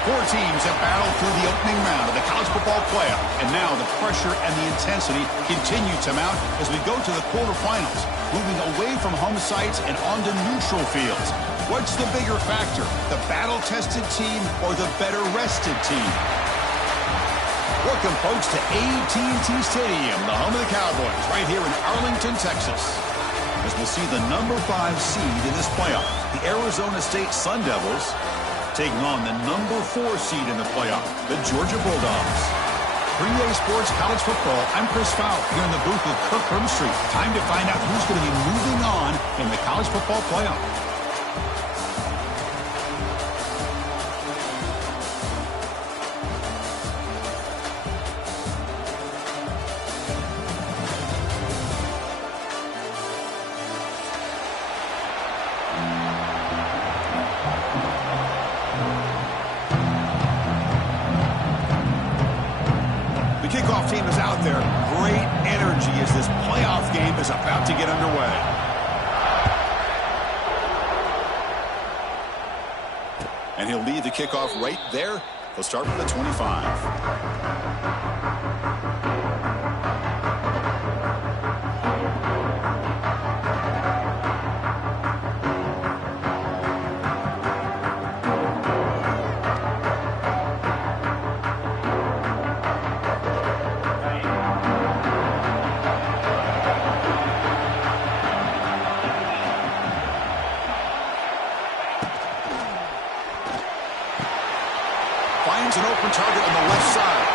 Four teams have battled through the opening round of the college football playoff, and now the pressure and the intensity continue to mount as we go to the quarterfinals, moving away from home sites and onto neutral fields. What's the bigger factor, the battle-tested team or the better-rested team? Welcome, folks, to AT&T Stadium, the home of the Cowboys, right here in Arlington, Texas, as we'll see the number 5 seed in this playoff, the Arizona State Sun Devils, taking on the number 4 seed in the playoff, the Georgia Bulldogs. For EA Sports College Football, I'm Chris Fowler here in the booth with Kirk Herbstreit. Time to find out who's going to be moving on in the college football playoff. Kickoff team is out there. Great energy as this playoff game is about to get underway. And he'll lead the kickoff right there. He'll start from the 25. Finds an open target on the left side.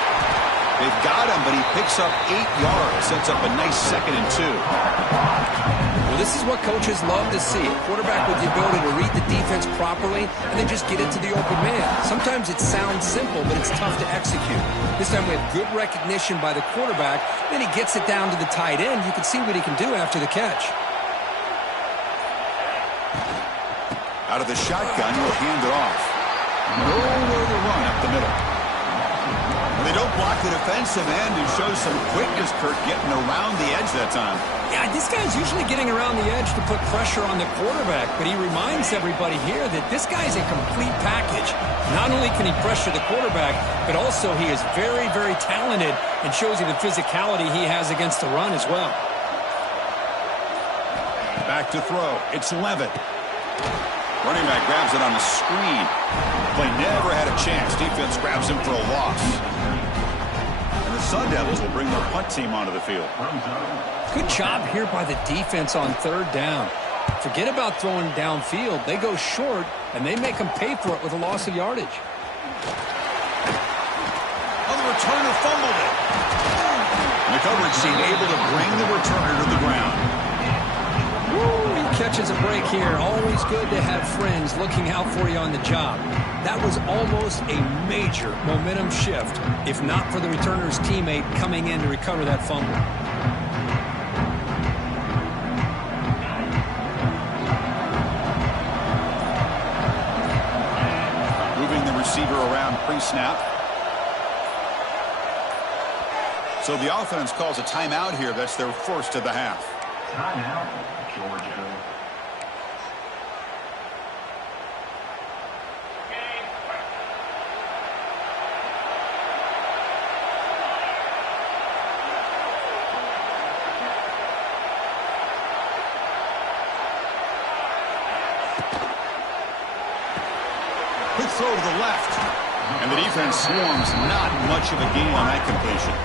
They've got him, but he picks up 8 yards. Sets up a nice 2nd and 2. Well, this is what coaches love to see. A quarterback with the ability to read the defense properly and then just get it to the open man. Sometimes it sounds simple, but it's tough to execute. This time we have good recognition by the quarterback. Then he gets it down to the tight end. You can see what he can do after the catch. Out of the shotgun, he'll hand it off. Nowhere to run up the middle. They don't block the defensive end and show some quickness, Kirk, getting around the edge that time. Yeah, this guy's usually getting around the edge to put pressure on the quarterback, but he reminds everybody here that this guy's a complete package. Not only can he pressure the quarterback, but also he is very, very talented and shows you the physicality he has against the run as well. Back to throw. It's Levitt. Running back grabs it on the screen. Play never had a chance. Defense grabs him for a loss. And the Sun Devils will bring their punt team onto the field. Good job here by the defense on 3rd down. Forget about throwing downfield. They go short, and they make them pay for it with a loss of yardage. On the returner, fumbled it. And the coverage team able to bring the returner to the ground. Woo, he catches a break here. Always good to have friends looking out for you on the job. That was almost a major momentum shift, if not for the returner's teammate coming in to recover that fumble. Moving the receiver around pre-snap. So the offense calls a timeout here. That's their first of the half. Timeout, Georgia. Quick throw to the left. And the defense swarms. Not much of a gain on that completion.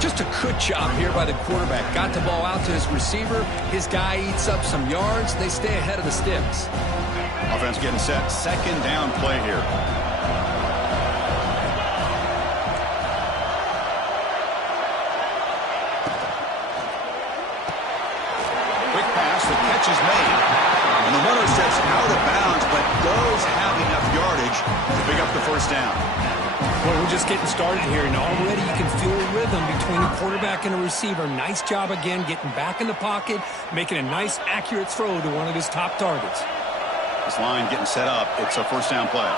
Just a good job here by the quarterback. Got the ball out to his receiver. His guy eats up some yards. They stay ahead of the sticks. Offense getting set. 2nd down play here. Quick pass. The catch is made. And the runner steps out of bounds, but does have enough yardage to pick up the 1st down. Well, we're just getting started here, and already you can feel a rhythm between the quarterback and the receiver. Nice job again getting back in the pocket, making a nice, accurate throw to one of his top targets. This line getting set up. It's a 1st down play.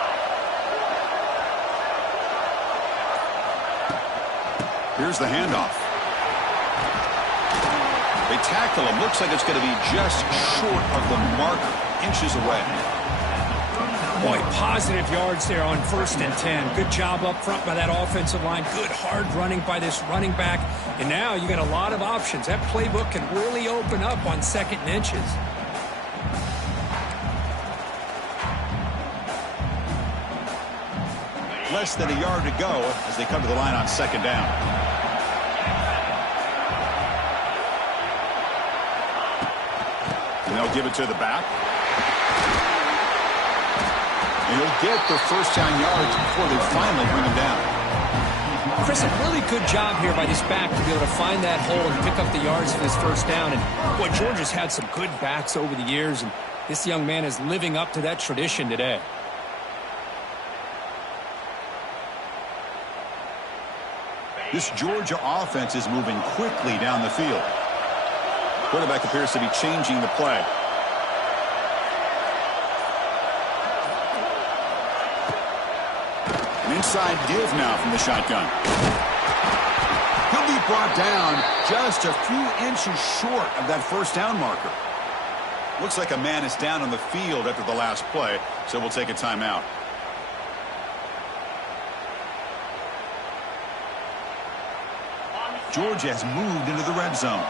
Here's the handoff. They tackle him. Looks like it's going to be just short of the marker, inches away. Boy, positive yards there on 1st and 10. Good job up front by that offensive line. Good hard running by this running back. And now you got a lot of options. That playbook can really open up on 2nd and inches. Less than a yard to go as they come to the line on 2nd down. And they'll give it to the back. And he'll get the 1st down yards before they finally bring him down. Chris, a really good job here by this back to be able to find that hole and pick up the yards for this 1st down. And, boy, Georgia's had some good backs over the years, and this young man is living up to that tradition today. This Georgia offense is moving quickly down the field. Quarterback appears to be changing the play. An inside give now from the shotgun. He'll be brought down just a few inches short of that 1st down marker. Looks like a man is down on the field after the last play, so we'll take a timeout. Georgia has moved into the red zone.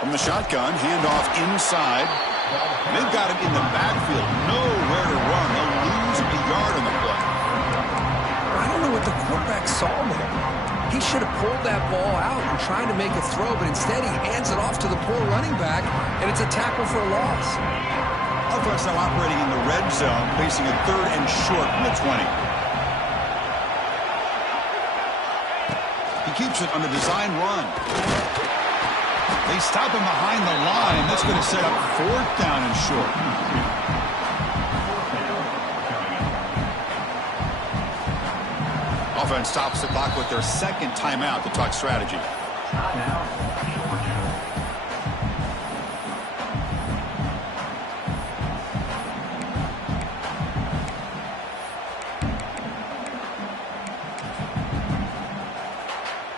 From the shotgun, handoff inside. And they've got him in the backfield. Nowhere to run. They'll lose a yard on the play. I don't know what the quarterback saw there. He should have pulled that ball out and tried to make a throw, but instead he hands it off to the poor running back, and it's a tackle for a loss. Offense now operating in the red zone, facing a 3rd and short from the 20. He keeps it on the design run. They stop him behind the line. That's going to set up 4th down and short. Offense stops the clock with their 2nd timeout to talk strategy.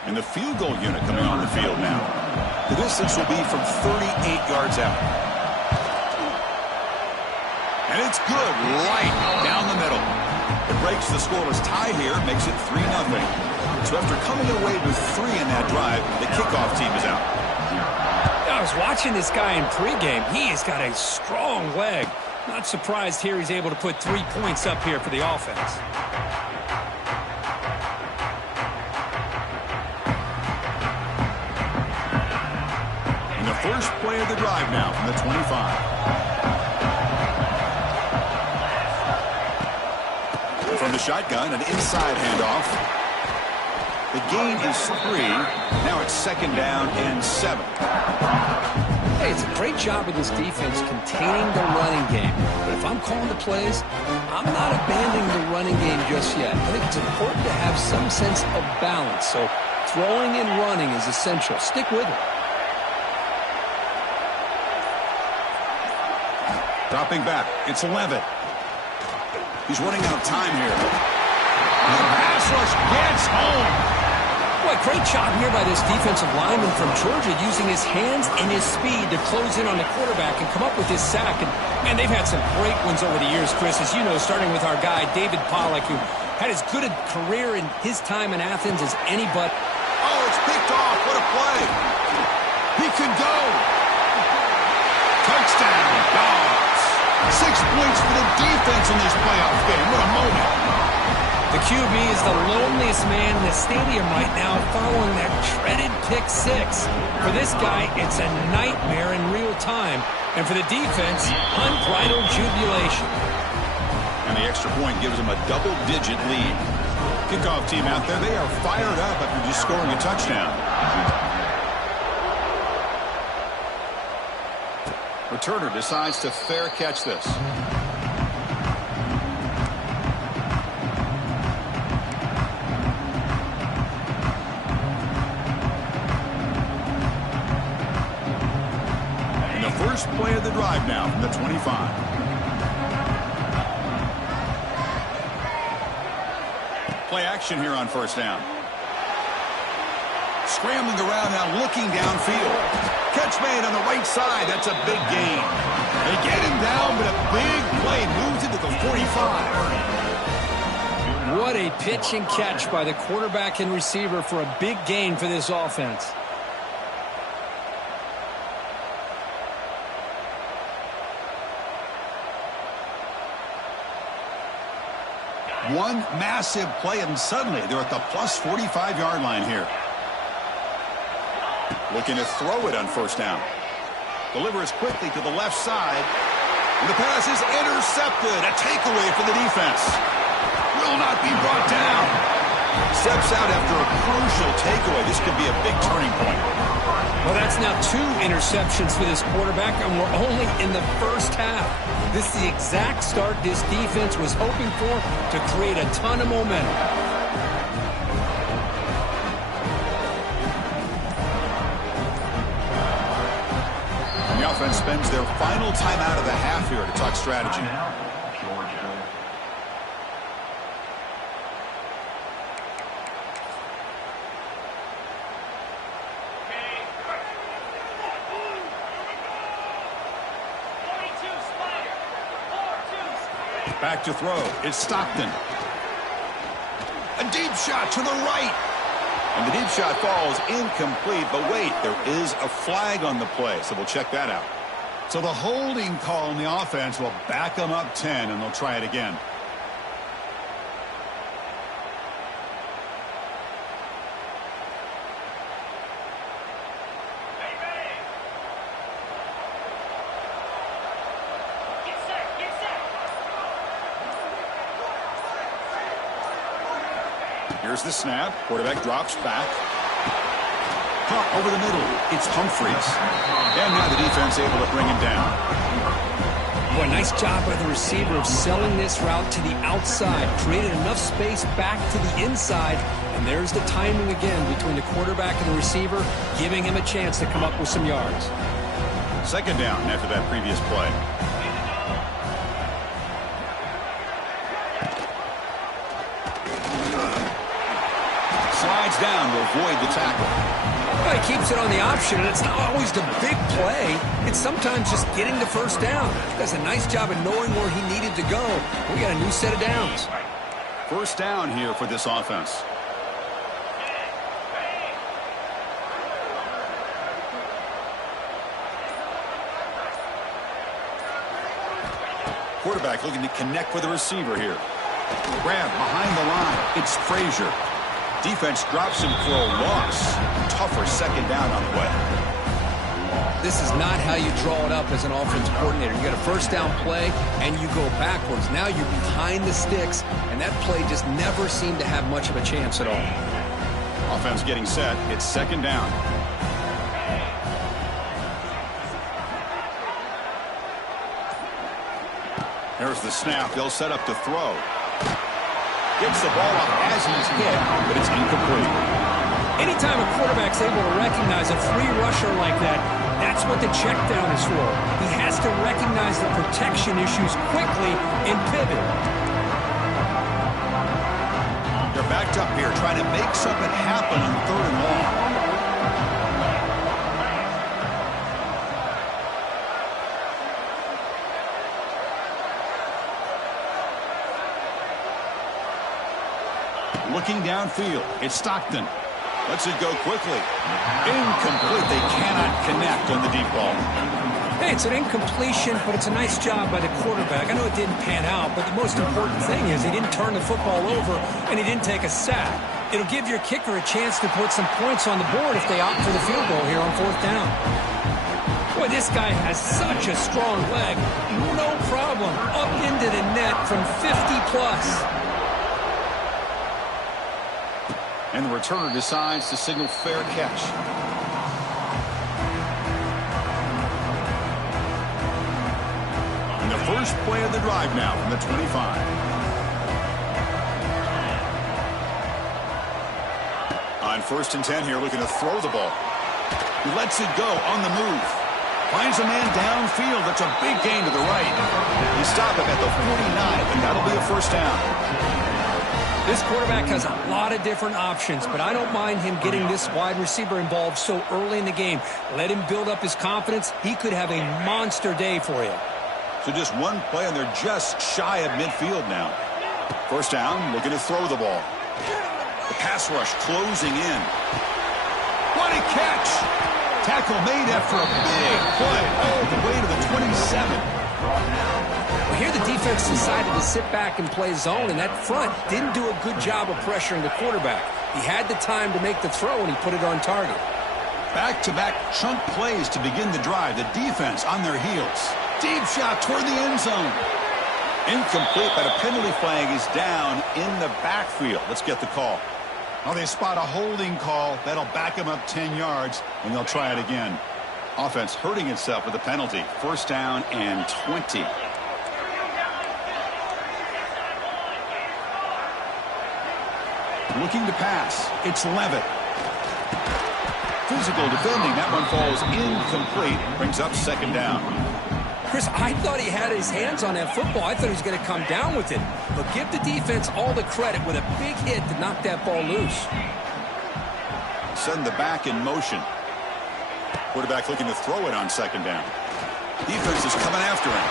And the field goal unit coming on the field now. The distance will be from 38 yards out. And it's good, right down the middle. It breaks the scoreless tie here, makes it 3-0. So after coming away with 3 in that drive, the kickoff team is out. I was watching this guy in pregame. He has got a strong leg. Not surprised here he's able to put 3 points up here for the offense. First play of the drive now from the 25. From the shotgun, an inside handoff. The gain is 3. Now it's 2nd down and 7. Hey, it's a great job of this defense containing the running game. But if I'm calling the plays, I'm not abandoning the running game just yet. I think it's important to have some sense of balance. So throwing and running is essential. Stick with it. Dropping back. It's 11. He's running out of time here. And the pass rush gets home. Boy, great job here by this defensive lineman from Georgia using his hands and his speed to close in on the quarterback and come up with this sack. And, man, they've had some great ones over the years, Chris, as you know, starting with our guy, David Pollack, who had as good a career in his time in Athens as anybody. Oh, it's picked off. What a play. He can go. Touchdown, Dogs. 6 points for the defense in this playoff game. What a moment. The QB is the loneliest man in the stadium right now following that dreaded pick 6. For this guy, it's a nightmare in real time. And for the defense, unbridled jubilation. And the extra point gives them a double-digit lead. Kickoff team out there, they are fired up after just scoring a touchdown. Returner decides to fair catch this. And the first play of the drive now from the 25. Play action here on 1st down. Scrambling around now, looking downfield. Catch made on the right side. That's a big gain. They get him down, but a big play moves into the 45. What a pitch and catch by the quarterback and receiver for a big gain for this offense. One massive play, and suddenly they're at the plus 45-yard line here. Looking to throw it on first down. Delivers quickly to the left side. And the pass is intercepted. A takeaway for the defense. Will not be brought down. Steps out after a crucial takeaway. This could be a big turning point. Well, that's now 2 interceptions for this quarterback, and we're only in the first half. This is the exact start this defense was hoping for to create a ton of momentum. And the offense spends their final timeout of the half here to talk strategy. Georgia. Back to throw. It's Stockton. A deep shot to the right. And the deep shot falls incomplete. But wait, there is a flag on the play, so we'll check that out. So the holding call on the offense will back them up 10, and they'll try it again. Here's the snap. Quarterback drops back. Caught over the middle. It's Humphreys. And now the defense able to bring him down. Boy, nice job by the receiver of selling this route to the outside. Created enough space back to the inside. And there's the timing again between the quarterback and the receiver, giving him a chance to come up with some yards. Second down after that previous play. Slides down to avoid the tackle. Well, he keeps it on the option, and it's not always the big play. It's sometimes just getting the first down. He does a nice job of knowing where he needed to go. We got a new set of downs. First down here for this offense. Quarterback looking to connect with the receiver here. Grab behind the line. It's Frazier. Defense drops him for a loss. Tougher second down on the way. This is not how you draw it up as an offense coordinator. You got a first down play, and you go backwards. Now you're behind the sticks, and that play just never seemed to have much of a chance at all. Offense getting set. It's second down. There's the snap. They'll set up to throw. Gets the ball off as he's hit, but it's incomplete. Anytime a quarterback's able to recognize a free rusher like that, that's what the check down is for. He has to recognize the protection issues quickly and pivot. They're backed up here trying to make something happen on third and long. Looking downfield, it's Stockton. Lets it go quickly. Incomplete. They cannot connect on the deep ball. Hey, it's an incompletion, but it's a nice job by the quarterback. I know it didn't pan out, but the most important thing is he didn't turn the football over and he didn't take a sack. It'll give your kicker a chance to put some points on the board if they opt for the field goal here on fourth down. Boy, this guy has such a strong leg. No problem. Up into the net from 50 plus. And the returner decides to signal fair catch. And the first play of the drive now from the 25. On 1st and 10 here, looking to throw the ball. He lets it go on the move. Finds a man downfield. That's a big gain to the right. He stopped him at the 49, and that'll be a first down. This quarterback has a lot of different options, but I don't mind him getting this wide receiver involved so early in the game. Let him build up his confidence. He could have a monster day for you. So just one play, and they're just shy of midfield now. First down, looking to throw the ball. The pass rush closing in. What a catch! Tackle made after a big play all the way to the 27. Well, here the defense decided to sit back and play zone, and that front didn't do a good job of pressuring the quarterback. He had the time to make the throw, and he put it on target. Back-to-back chunk plays to begin the drive. The defense on their heels. Deep shot toward the end zone. Incomplete, but a penalty flag is down in the backfield. Let's get the call. Oh, they spot a holding call. That'll back them up 10 yards, and they'll try it again. Offense hurting itself with a penalty. First down and 20. Looking to pass. It's Levitt. Physical defending. That one falls incomplete. Brings up second down. Chris, I thought he had his hands on that football. I thought he was going to come down with it. But give the defense all the credit with a big hit to knock that ball loose. Send the back in motion. Quarterback looking to throw it on second down. Defense is coming after him.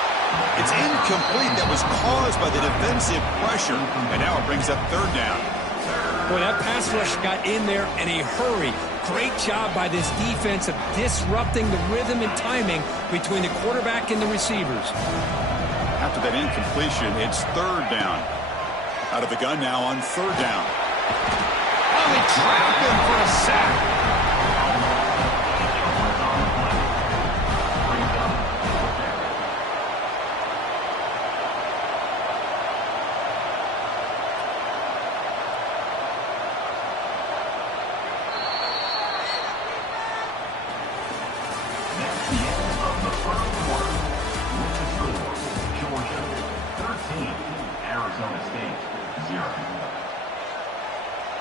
It's incomplete. That was caused by the defensive pressure. And now it brings up third down. Boy, that pass rush got in there in a hurry. Great job by this defense of disrupting the rhythm and timing between the quarterback and the receivers. After that incompletion, it's third down. Out of the gun now on third down. Oh, they trap him for a sack.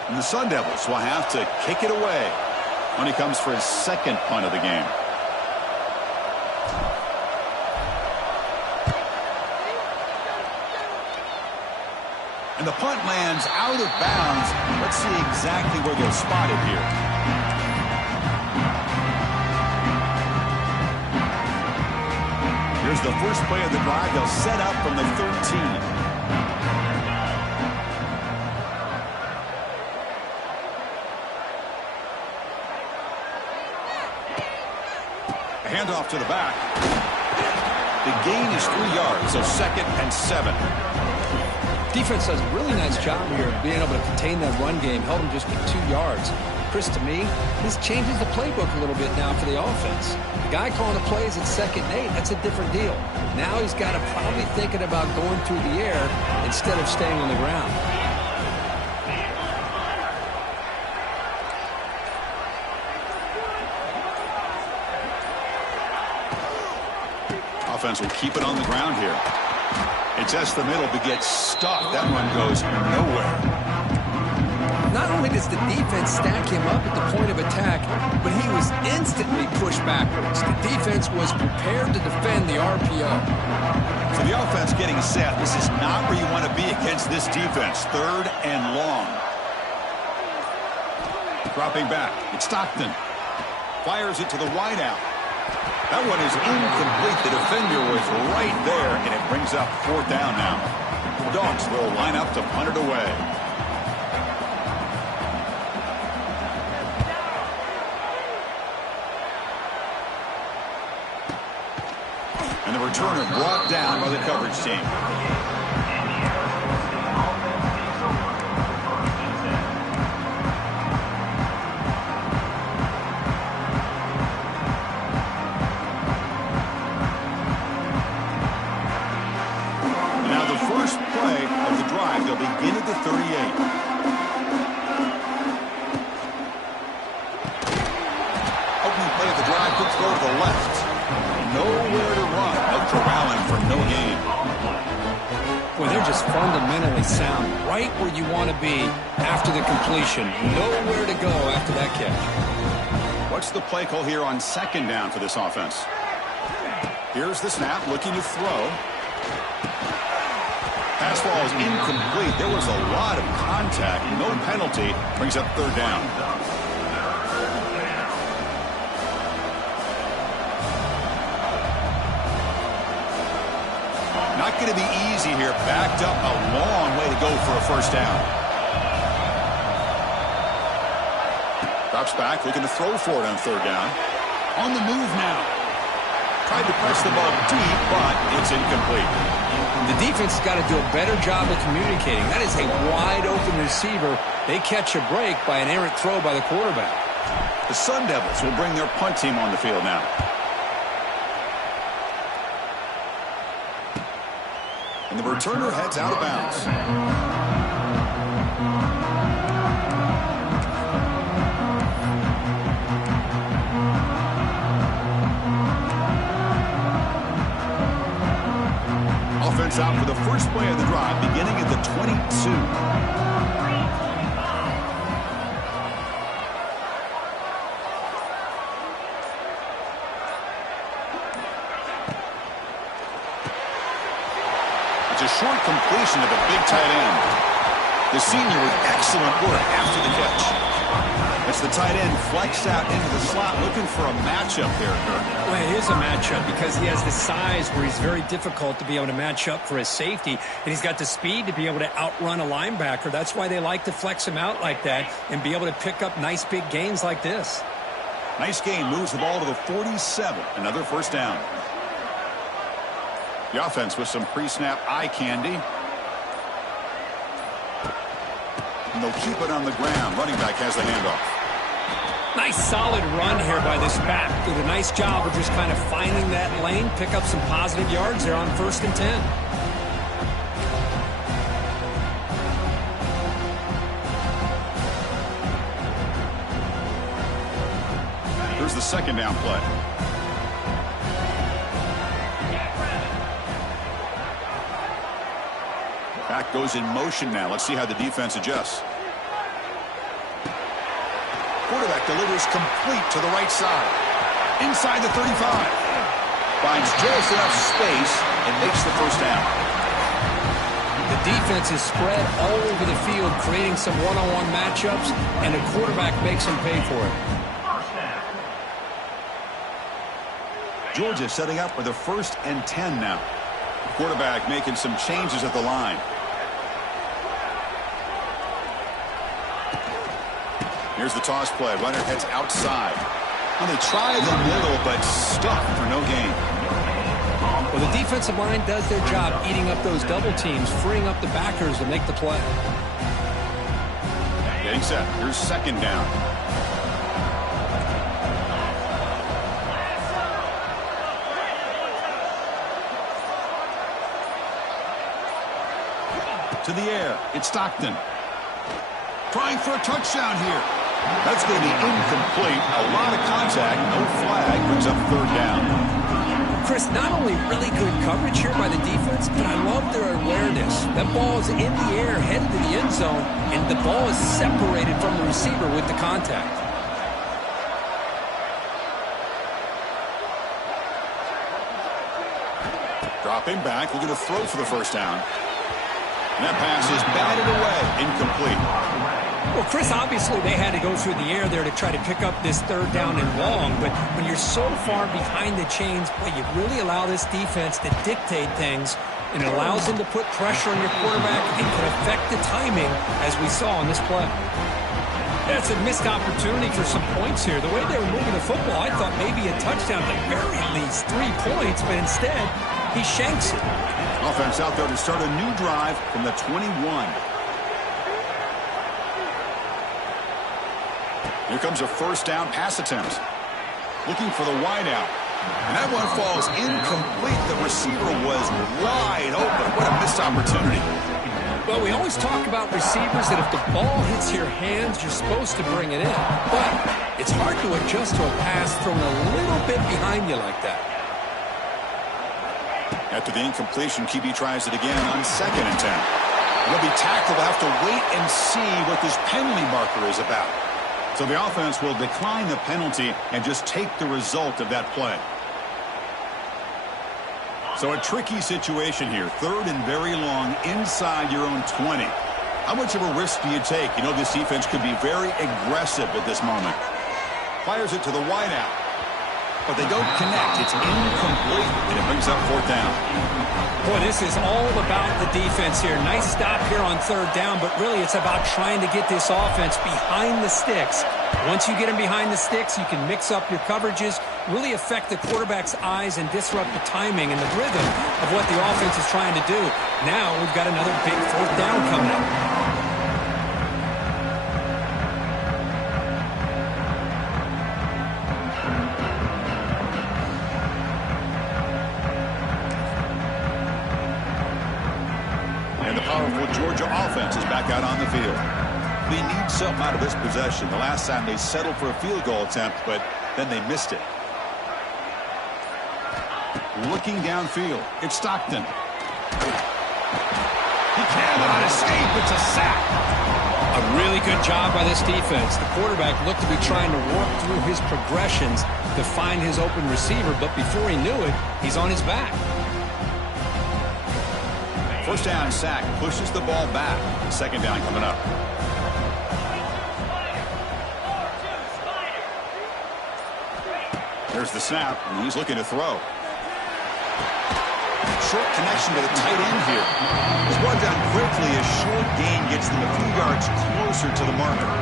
And the Sun Devils will have to kick it away when he comes for his second punt of the game. And the punt lands out of bounds. Let's see exactly where they'll spot it here. Here's the first play of the drive. They'll set up from the 13. Handoff to the back. The gain is 3 yards, so second and 7. Defense does a really nice job here of being able to contain that run game. Held him just to 2 yards. Chris, to me, this changes the playbook a little bit now for the offense. The guy calling the plays at 2nd and 8, that's a different deal. Now he's got to probably thinking about going through the air instead of staying on the ground. Offense will keep it on the ground here. It's just the middle, but gets stuck. That one goes nowhere. Not only does the defense stack him up at the point of attack, but he was instantly pushed backwards. The defense was prepared to defend the RPO. So the offense getting set. This is not where you want to be against this defense. Third and long. Dropping back. It's Stockton. Fires it to the wideout. That one is incomplete. The defender was right there, and it brings up fourth down now. The Dogs will line up to punt it away. And the returner brought down by the coverage team. They'll begin at the 38. Opening play of the drive, quick throw to the left. Nowhere to run. No corralling for no gain. Boy, they're just fundamentally sound. Right where you want to be after the completion. Nowhere to go after that catch. What's the play call here on second down for this offense? Here's the snap, looking to throw. Pass ball is incomplete. There was a lot of contact. No penalty. Brings up third down. Not going to be easy here. Backed up a long way to go for a first down. Drops back, looking to throw for it on third down. On the move now. Tried to press the ball deep, but it's incomplete. The defense has got to do a better job of communicating. That is a wide-open receiver. They catch a break by an errant throw by the quarterback. The Sun Devils will bring their punt team on the field now. And the returner heads out of bounds. Offense out for the first play of the drive, beginning at the 22. It's a short completion of a big tight end. The senior with excellent work after the catch. It's the tight end flexed out into the slot, looking for a matchup there, Kirk. Well, it is a matchup because he has the size where he's very difficult to be able to match up for his safety, and he's got the speed to be able to outrun a linebacker. That's why they like to flex him out like that and be able to pick up nice big gains like this. Nice gain, moves the ball to the 47. Another first down. The offense with some pre-snap eye candy. And they'll keep it on the ground. Running back has the handoff. Nice solid run here by this back. Did a nice job of just kind of finding that lane, pick up some positive yards there on 1st and 10. Here's the second down play. Back goes in motion now. Let's see how the defense adjusts. Quarterback delivers complete to the right side. Inside the 35. Finds just enough space and makes the first down. The defense is spread all over the field, creating some one-on-one matchups, and the quarterback makes them pay for it. Georgia setting up for the 1st and 10 now. Quarterback making some changes at the line. Here's the toss play. Runner heads outside. Well, they try the middle, but stuck for no gain. Well, the defensive line does their job eating up those double teams, freeing up the backers to make the play. Getting set. Here's second down. To the air. It's Stockton. Trying for a touchdown here. That's going to be incomplete. A lot of contact. No flag. Brings up third down. Chris, not only really good coverage here by the defense, but I love their awareness. That ball is in the air, headed to the end zone, and the ball is separated from the receiver with the contact. Dropping back. Looking to throw for the first down. And that pass is batted away. Incomplete. Well, Chris, obviously they had to go through the air there to try to pick up this third down and long, but when you're so far behind the chains, boy, you really allow this defense to dictate things, and it allows them to put pressure on your quarterback and can affect the timing, as we saw on this play. That's a missed opportunity for some points here. The way they were moving the football, I thought maybe a touchdown, at the very least 3 points, but instead he shanks it. Offense out there to start a new drive from the 21. Here comes a first down pass attempt. Looking for the wideout. And that one falls incomplete. The receiver was wide open. What a missed opportunity. Well, we always talk about receivers that if the ball hits your hands, you're supposed to bring it in. But it's hard to adjust to a pass thrown a little bit behind you like that. After the incompletion, QB tries it again on 2nd and 10. He'll be tackled. Have to wait and see what this penalty marker is about. So the offense will decline the penalty and just take the result of that play. So a tricky situation here. 3rd and very long inside your own 20. How much of a risk do you take? You know this defense could be very aggressive at this moment. Fires it to the wideout. But they don't connect. It's incomplete, and it brings up 4th down. Boy, this is all about the defense here. Nice stop here on 3rd down, but really it's about trying to get this offense behind the sticks. Once you get them behind the sticks, you can mix up your coverages, really affect the quarterback's eyes and disrupt the timing and the rhythm of what the offense is trying to do. Now we've got another big 4th down coming up. Georgia offense is back out on the field. They need something out of this possession. The last time they settled for a field goal attempt, but then they missed it. Looking downfield, it's Stockton. He cannot escape. It's a sack. A really good job by this defense. The quarterback looked to be trying to work through his progressions to find his open receiver, but before he knew it, he's on his back. 1st down sack pushes the ball back. 2nd down coming up. There's the snap, and he's looking to throw. Short connection to the tight end here. He's brought down quickly. A short gain gets them a few yards closer to the marker.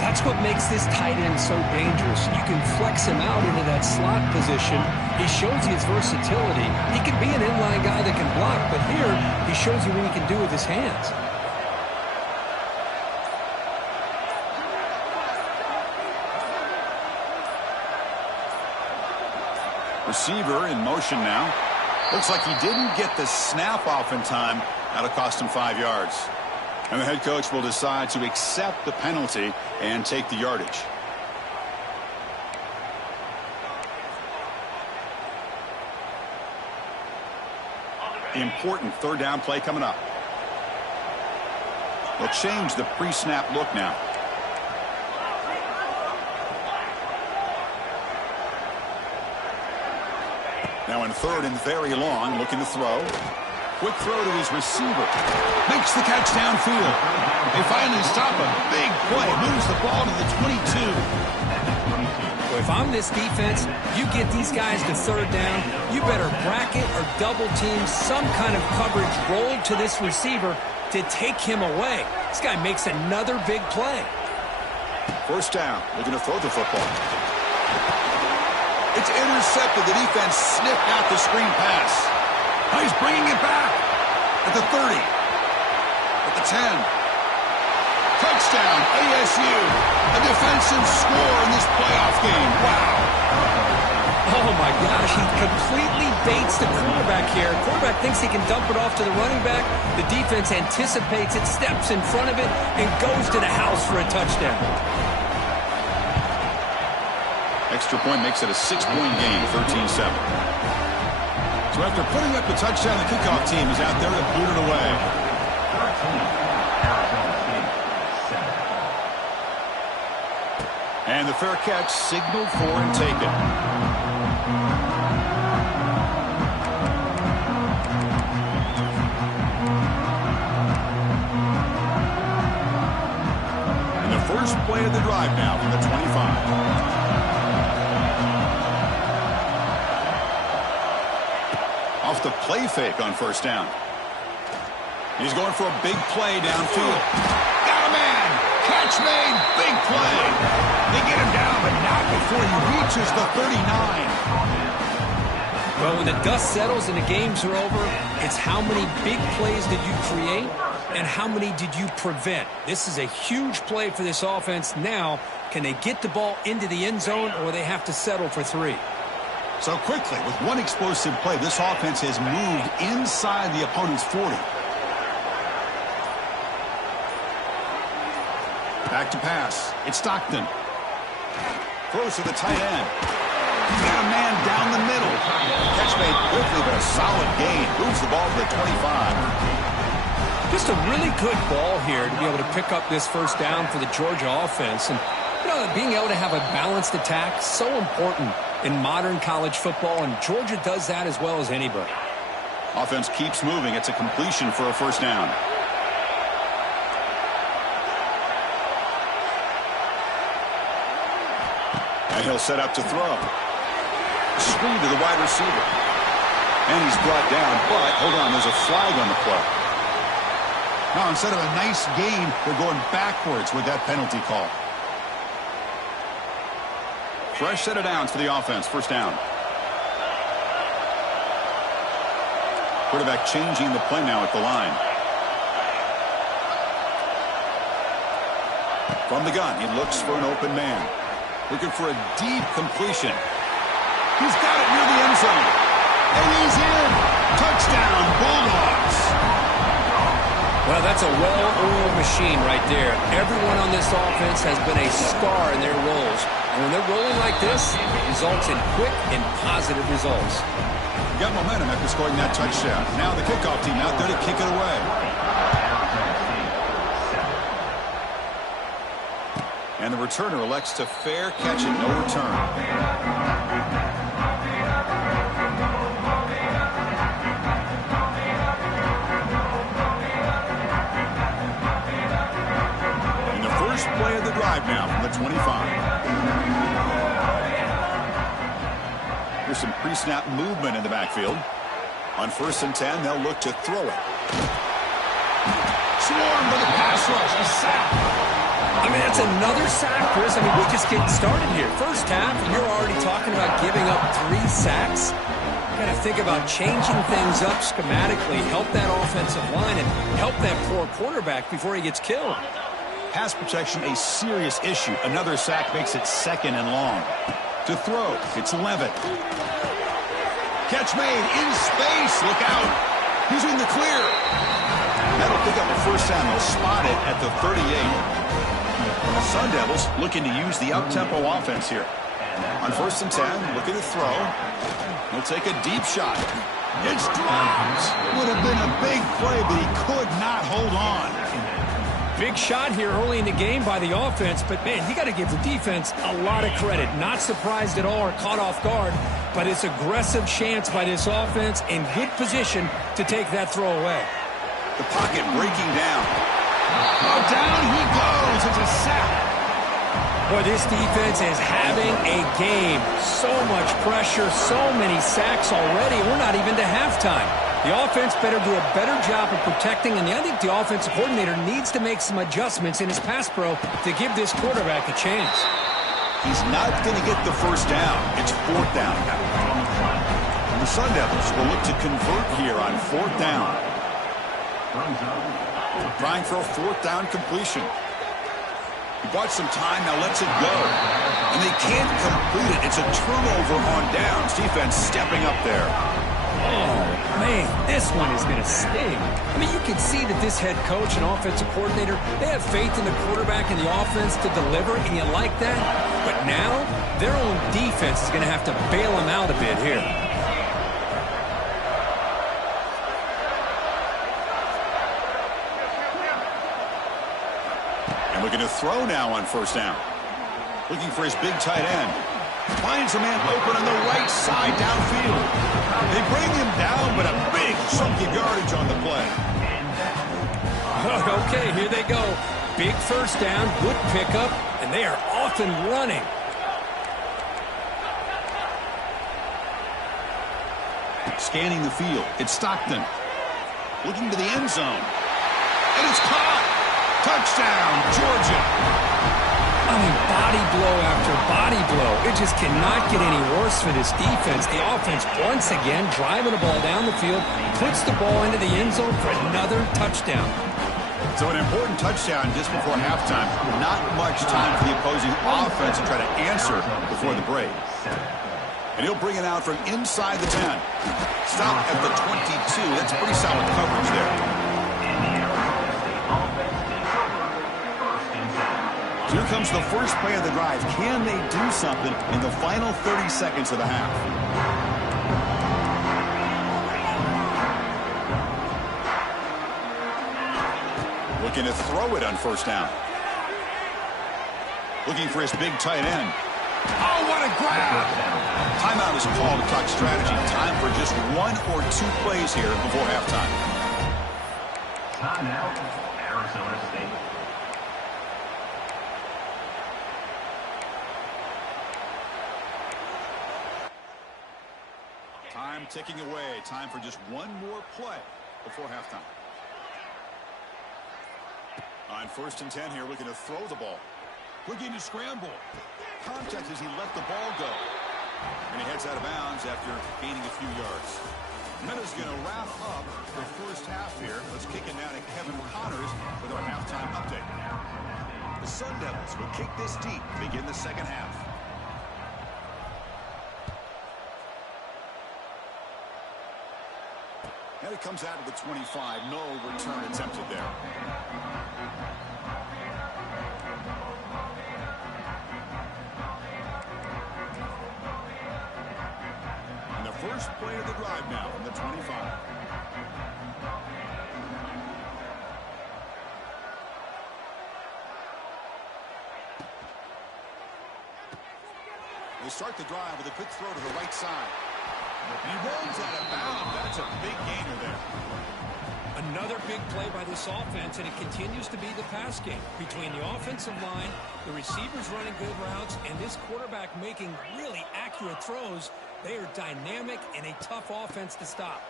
That's what makes this tight end so dangerous. You can flex him out into that slot position. He shows you his versatility. He can be an inline guy that can block, but here he shows you what he can do with his hands. Receiver in motion now. Looks like he didn't get the snap off in time. That'll cost him 5 yards. And the head coach will decide to accept the penalty and take the yardage. Important 3rd down play coming up. They'll change the pre-snap look now. Now in 3rd and very long, looking to throw. Quick throw to his receiver. Makes the catch downfield. They finally stop a big play. Moves the ball to the 22. Well, if I'm this defense, you get these guys to 3rd down, you better bracket or double team some kind of coverage roll to this receiver to take him away. This guy makes another big play. 1st down. Looking to throw the football. It's intercepted. The defense sniffed out the screen pass. Now he's bringing it back at the 30, at the 10. Touchdown, ASU. A defensive score in this playoff game. Wow. Oh, my gosh. He completely baits the quarterback here. Quarterback thinks he can dump it off to the running back. The defense anticipates it, steps in front of it, and goes to the house for a touchdown. Extra point makes it a 6-point game, 13-7. So after putting up the touchdown, the kickoff team is out there to boot it away. And the fair catch signaled for and taken. And the first play of the drive now from the 25. Off the play fake on 1st down. He's going for a big play downfield. Got a man. Catch made. Big play. They get him down, but not before he reaches the 39. Well, when the dust settles and the games are over, it's how many big plays did you create and how many did you prevent. This is a huge play for this offense. Now, can they get the ball into the end zone or they have to settle for 3? So quickly, with one explosive play, this offense has moved inside the opponent's 40. Back to pass. It's Stockton. Throws to the tight end. He's got a man down the middle. Catch made quickly, but a solid gain. Moves the ball to the 25. Just a really good ball here to be able to pick up this 1st down for the Georgia offense. And, you know, being able to have a balanced attack, so important in modern college football, and Georgia does that as well as anybody. Offense keeps moving. It's a completion for a first down. And he'll set up to throw. Screen to the wide receiver. And he's brought down, but hold on, there's a flag on the play. Now, instead of a nice gain, they're going backwards with that penalty call. Fresh set of downs for the offense. First down. Quarterback changing the play now at the line. From the gun, he looks for an open man. Looking for a deep completion. He's got it near the end zone. And he's in. Touchdown, Bulldogs. Well, that's a well-oiled machine right there. Everyone on this offense has been a star in their roles. And when they're rolling like this, it results in quick and positive results. Got momentum after scoring that touchdown. Now the kickoff team out there to kick it away. And the returner elects to fair catch it, no return. And the first play of the drive now from the 25. Here's some pre-snap movement in the backfield. On 1st and 10, they'll look to throw it. Swarmed by the pass rush. A sack. I mean, that's another sack, Chris. I mean, we're just getting started here. First half, and you're already talking about giving up 3 sacks. You got to think about changing things up schematically, help that offensive line, and help that poor quarterback before he gets killed. Pass protection, a serious issue. Another sack makes it 2nd and long. To throw, it's Levitt. Catch made in space. Look out. He's in the clear. That'll pick up a first down. They'll spot it at the 38. The Sun Devils looking to use the up-tempo offense here. On 1st and 10, looking to throw. He'll take a deep shot. It's dropped. Would have been a big play, but he could not hold on. Big shot here early in the game by the offense, but, man, you got to give the defense a lot of credit. Not surprised at all or caught off guard, but it's aggressive chance by this offense in good position to take that throw away. The pocket breaking down. Oh, down he goes. It's a sack. Boy, this defense is having a game. So much pressure, so many sacks already. We're not even to halftime. The offense better do a better job of protecting, and I think the offensive coordinator needs to make some adjustments in his pass pro to give this quarterback a chance. He's not going to get the first down. It's 4th down. And the Sun Devils will look to convert here on 4th down. Trying for a 4th down completion. He bought some time, now lets it go. And they can't complete it. It's a turnover on downs. Defense stepping up there. Oh, man, this one is going to sting. I mean, you can see that this head coach and offensive coordinator, they have faith in the quarterback and the offense to deliver, and you like that. But now, their own defense is going to have to bail them out a bit here. And looking to throw now on 1st down. Looking for his big tight end. Finds a man open on the right side downfield. They bring him down, but a big chunky yardage on the play. Okay, here they go. Big first down, good pickup, and they are off and running. Scanning the field. It's Stockton. Looking to the end zone. And it's caught. Touchdown, Georgia. I mean, body blow after body blow. It just cannot get any worse for this defense. The offense, once again, driving the ball down the field, puts the ball into the end zone for another touchdown. So an important touchdown just before halftime. Not much time for the opposing offense to try to answer before the break. And he'll bring it out from inside the 10. Stop at the 22. That's pretty solid coverage there. Here comes the first play of the drive. Can they do something in the final 30 seconds of the half? Looking to throw it on 1st down. Looking for his big tight end. Oh, what a grab! Timeout is called to talk strategy. Time for just 1 or 2 plays here before halftime. Timeout, Arizona State. Time ticking away. Time for just 1 more play before halftime. On 1st and 10 here, looking to throw the ball. Looking to scramble. Contact as he let the ball go. And he heads out of bounds after gaining a few yards. Meta's going to wrap up the first half here. Let's kick it down to Kevin Connors with our halftime update. The Sun Devils will kick this deep to begin the second half. And it comes out of the 25. No return attempted there. And the first play of the drive now from the 25. They start the drive with a quick throw to the right side. He rolls out of bounds. That's a big gainer there. Another big play by this offense, and it continues to be the pass game. Between the offensive line, the receivers running good routes, and this quarterback making really accurate throws, they are dynamic and a tough offense to stop.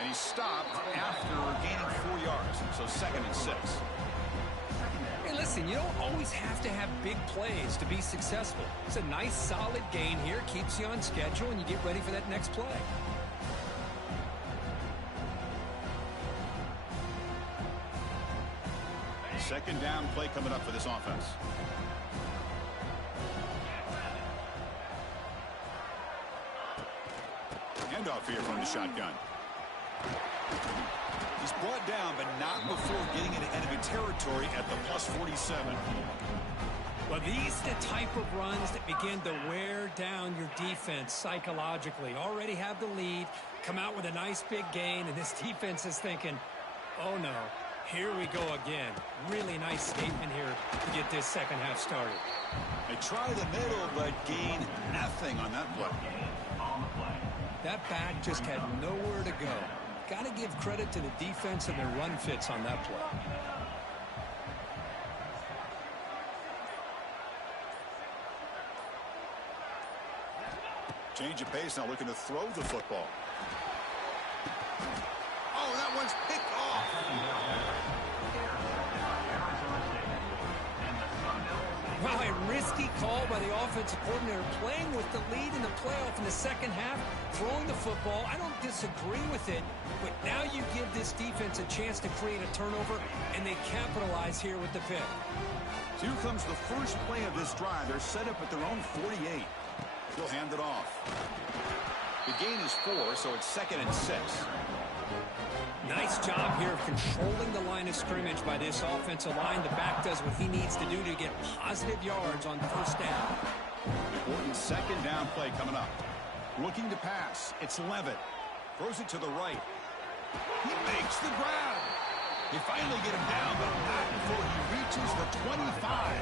And he stopped after gaining 4 yards, so 2nd and 6. Hey, listen, you don't always have to have big plays to be successful. It's a nice, solid gain here, keeps you on schedule, and you get ready for that next play. Second down play coming up for this offense. Handoff here from the shotgun. He's brought down, but not before getting into enemy territory at the +47. Well, these are the type of runs that begin to wear down your defense psychologically. Already have the lead, come out with a nice big gain, and this defense is thinking, oh no, here we go again. Really nice statement here to get this second half started. They try the middle, but gain nothing on that play. That back just had nowhere to go. Got to give credit to the defense and their run fits on that play. Change of pace now, looking to throw the football. Oh, that one's picked off. Wow, a risky call by the offensive coordinator, playing with the lead in the playoff in the second half, throwing the football. I don't disagree with it, but now you give this defense a chance to create a turnover, and they capitalize here with the pick. So here comes the first play of this drive. They're set up at their own 48. He'll hand it off. The gain is 4, so it's 2nd and 6. Nice job here of controlling the line of scrimmage by this offensive line. The back does what he needs to do to get positive yards on first down. Important second down play coming up. Looking to pass. It's Levitt. Throws it to the right. He makes the grab. They finally get him down, but not before he reaches the 25.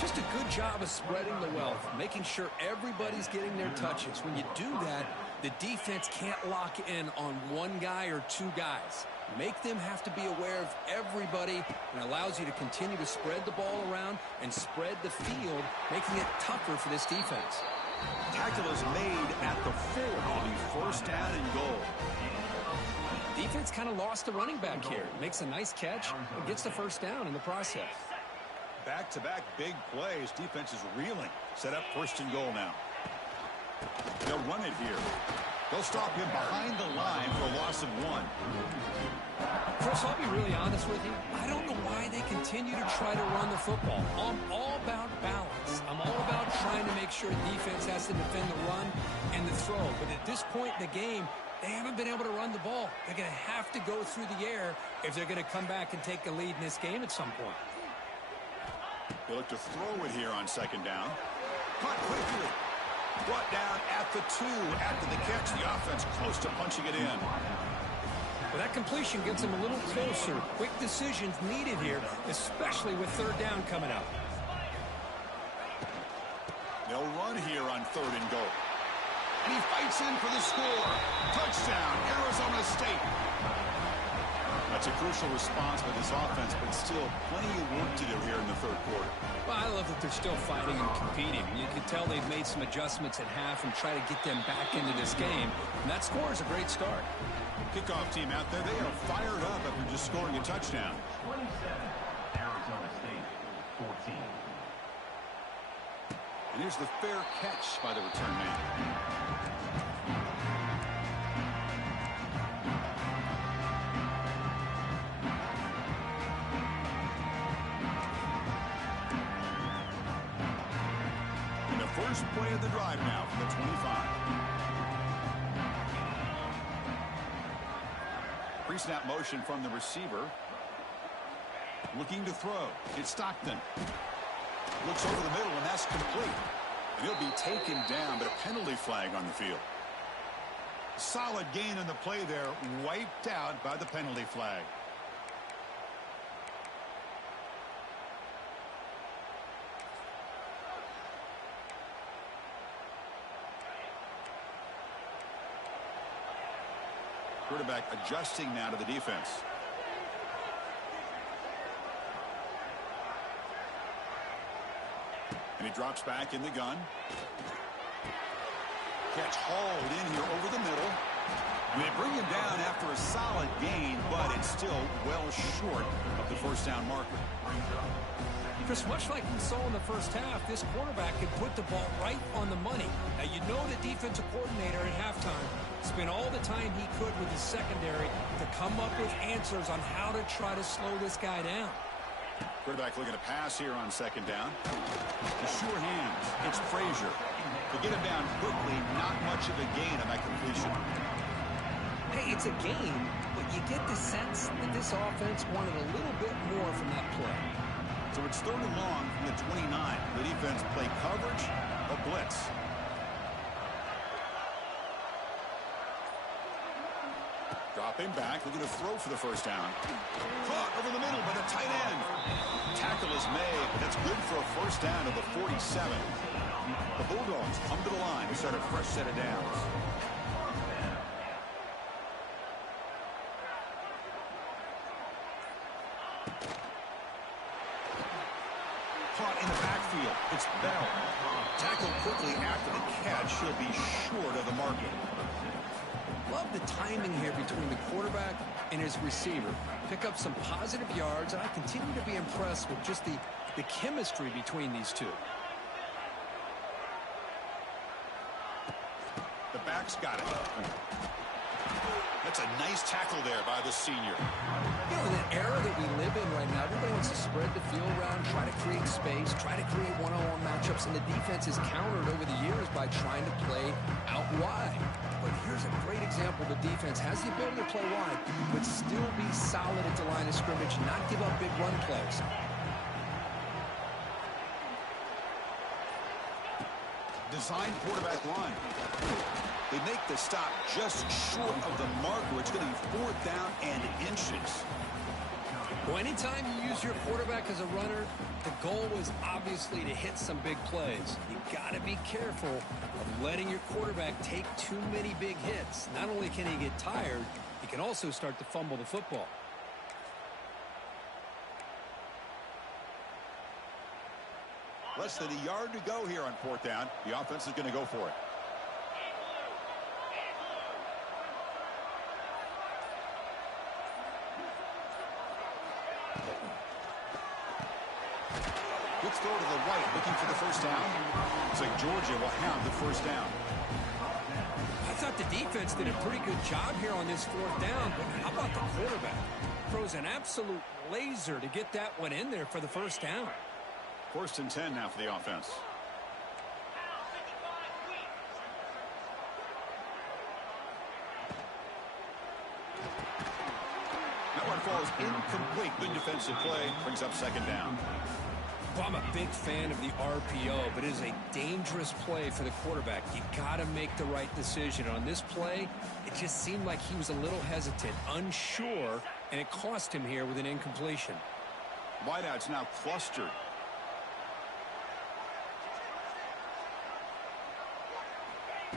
Just a good job of spreading the wealth, making sure everybody's getting their touches. When you do that, the defense can't lock in on one guy or 2 guys. Make them have to be aware of everybody, and allows you to continue to spread the ball around and spread the field, making it tougher for this defense. Tackle is made at the 4. It'll be first down and goal. Defense kind of lost the running back here. Makes a nice catch and gets the first down in the process. Back-to-back big plays. Defense is reeling. Set up first and goal now. They'll run it here. They'll stop him behind the line for a loss of 1. Chris, I'll be really honest with you. I don't know why they continue to try to run the football. I'm all about balance. I'm all about trying to make sure defense has to defend the run and the throw. But at this point in the game, they haven't been able to run the ball. They're going to have to go through the air if they're going to come back and take a lead in this game at some point. They look to throw it here on second down. Caught quickly. Brought down at the 2 after the catch. The offense close to punching it in. Well, that completion gets them a little closer. Quick decisions needed here, especially with third down coming up. They'll run here on 3rd and goal. And he fights in for the score. Touchdown, Arizona State. That's a crucial response by this offense, but still plenty of work to do here in the 3rd quarter. Well, I love that they're still fighting and competing. You can tell they've made some adjustments at half and try to get them back into this game. And that score is a great start. Kickoff team out there, they are fired up after just scoring a touchdown. 27, Arizona State, 14. And here's the fair catch by the return man. And the first play of the drive now from the 25. Pre-snap motion from the receiver. Looking to throw. It's Stockton. Looks over the middle, and that's complete. And he'll be taken down, but a penalty flag on the field. Solid gain on the play there, wiped out by the penalty flag. Quarterback adjusting now to the defense. And he drops back in the gun. Catch hauled in here over the middle. And they bring him down after a solid gain, but it's still well short of the first down marker. Just much like we saw in the first half, this quarterback can put the ball right on the money. Now, you know the defensive coordinator at halftime spent all the time he could with his secondary to come up with answers on how to try to slow this guy down. Quarterback looking to pass here on 2nd down. The sure hands. It's Frazier. To get him down quickly, not much of a gain on that completion. Hey, it's a gain, but you get the sense that this offense wanted a little bit more from that play. So it's 3rd and long from the 29. The defense play coverage, a blitz. Dropping back, looking to throw for the first down. Caught over the middle by the tight end. Tackle is made, but that's good for a first down to the 47. The Bulldogs come to the line to start a fresh set of downs. Caught in the backfield. It's Bell. Tackled quickly after the catch. He'll be short of the marker. Love the timing here between the quarterback and his receiver. Pick up some positive yards, and I continue to be impressed with just the chemistry between these two. The back's got it. That's a nice tackle there by the senior. You know, in the era that we live in right now, everybody wants to spread the field around, try to create space, try to create one-on-one matchups, and the defense is countered over the years by trying to play out wide. But here's a great example. The defense has the ability to play wide, but still be solid at the line of scrimmage, not give up big run plays. Design quarterback line. They make the stop just short of the marker. It's going to be 4th down and inches. Well, anytime you use your quarterback as a runner, the goal is obviously to hit some big plays. You got to be careful of letting your quarterback take too many big hits. Not only can he get tired, he can also start to fumble the football. Less than a yard to go here on 4th down. The offense is going to go for it. Quick throw to the right, looking for the first down. Looks like Georgia will have the first down. I thought the defense did a pretty good job here on this 4th down, but how about the quarterback? Throws an absolute laser to get that one in there for the first down. 1st and 10 now for the offense. That one falls incomplete. Good defensive play. Brings up 2nd down. Well, I'm a big fan of the RPO, but it is a dangerous play for the quarterback. You got to make the right decision. On this play, it just seemed like he was a little hesitant, unsure, and it cost him here with an incompletion. Wideouts now clustered.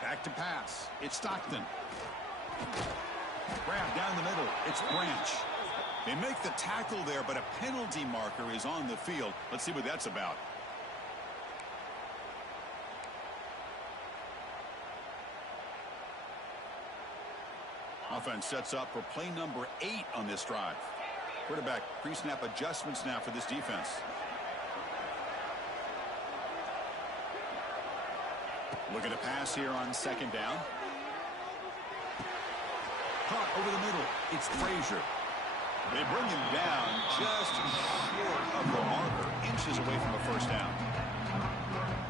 Back to pass. It's Stockton. Grab down the middle. It's Branch. They make the tackle there, but a penalty marker is on the field. Let's see what that's about. Offense sets up for play number 8 on this drive. Quarterback pre-snap adjustments now for this defense. Looking to pass here on second down. Caught over the middle. It's Frazier. They bring him down just short of the marker, inches away from a first down.